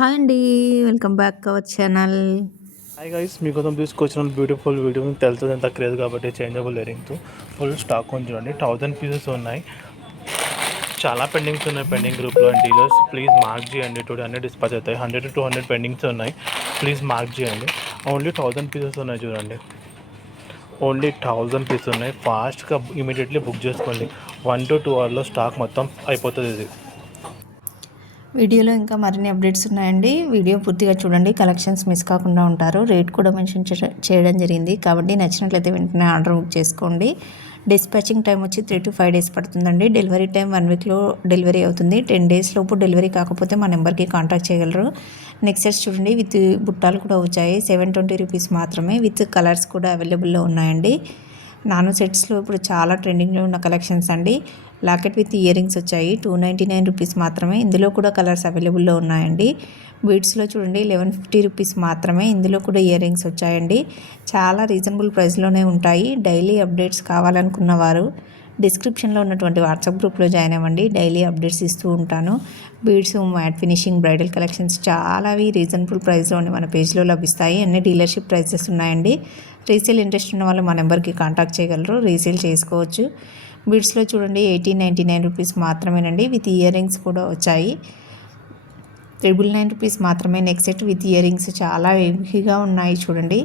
Hi అండి. Welcome back our channel. Hi guys, మీకోసం తీసుకొచ్చిన బ్యూటిఫుల్ వీడియో. మీకు తెలుస్తుంది ఎంత క్రేజ్ కాబట్టి చేంజబుల్ ఇయరింగ్స్ ఫుల్ స్టాక్ ఉంది చూడండి. 1000 పీసెస్ ఉన్నాయి. చాలా పెండింగ్స్ ఉన్నాయి పెండింగ్ గ్రూప్లో. అండ్ డీలర్స్ ప్లీజ్ మార్క్ చేయండి, టుడే అన్నీ డిస్పాచ్ అవుతాయి. 100 to 200 పెండింగ్స్ ఉన్నాయి, ప్లీజ్ మార్క్ చేయండి. ఓన్లీ 1000 పీసెస్ ఉన్నాయి చూడండి. ఓన్లీ 1000 పీసెస్ ఉన్నాయి. ఫాస్ట్గా ఇమీడియట్లీ బుక్ చేసుకోండి. 1 to 2 అవర్లో స్టాక్ మొత్తం అయిపోతుంది. ఇది వీడియోలో ఇంకా మరిన్ని అప్డేట్స్ ఉన్నాయండి. వీడియో పూర్తిగా చూడండి, కలెక్షన్స్ మిస్ కాకుండా ఉంటారు. రేట్ కూడా మెన్షన్ చేయడం జరిగింది కాబట్టి నచ్చినట్లయితే వెంటనే ఆర్డర్ బుక్ చేసుకోండి. డిస్పాచింగ్ టైం వచ్చి 3 to 5 days పడుతుందండి. డెలివరీ టైం 1 weekలో డెలివరీ అవుతుంది. 10 days లోపు డెలివరీ కాకపోతే మా నెంబర్కి కాంటాక్ట్ చేయగలరు. నెక్స్ట్ సెట్స్ చూడండి, విత్ బుట్టాలు కూడా వచ్చాయి. 720 rupees మాత్రమే. విత్ కలర్స్ కూడా అవైలబుల్లో ఉన్నాయండి. నానో సెట్స్లో ఇప్పుడు చాలా ట్రెండింగ్లో ఉన్న కలెక్షన్స్ అండి. లాకెట్ విత్ ఇయర్ రింగ్స్ వచ్చాయి. 299 rupees మాత్రమే. ఇందులో కూడా కలర్స్ అవైలబుల్లో ఉన్నాయండి. బీడ్స్లో చూడండి 1150 rupees మాత్రమే. ఇందులో కూడా ఇయర్ రింగ్స్ వచ్చాయండి. చాలా రీజనబుల్ ప్రైస్లోనే ఉంటాయి. డైలీ అప్డేట్స్ కావాలనుకున్న వారు డిస్క్రిప్షన్లో ఉన్నటువంటి వాట్సాప్ గ్రూప్లో జాయిన్ అవ్వండి. డైలీ అప్డేట్స్ ఇస్తూ ఉంటాను. Beads, matte finishing, bridal collections చాలావి రీజనబుల్ ప్రైస్లోనే మన పేజ్లో లభిస్తాయి. అన్ని డీలర్షిప్ ప్రైసెస్ ఉన్నాయండి. రీసేల్ ఇంట్రెస్ట్ ఉన్న వాళ్ళు మా నెంబర్కి కాంటాక్ట్ చేయగలరు. రీసేల్ చేసుకోవచ్చు. బీడ్స్లో చూడండి 1899 rupees మాత్రమేనండి. విత్ ఇయర్ రింగ్స్ కూడా వచ్చాయి. 999 rupees మాత్రమే. Next set with ear rings చాలా హెవీగా ఉన్నాయి చూడండి.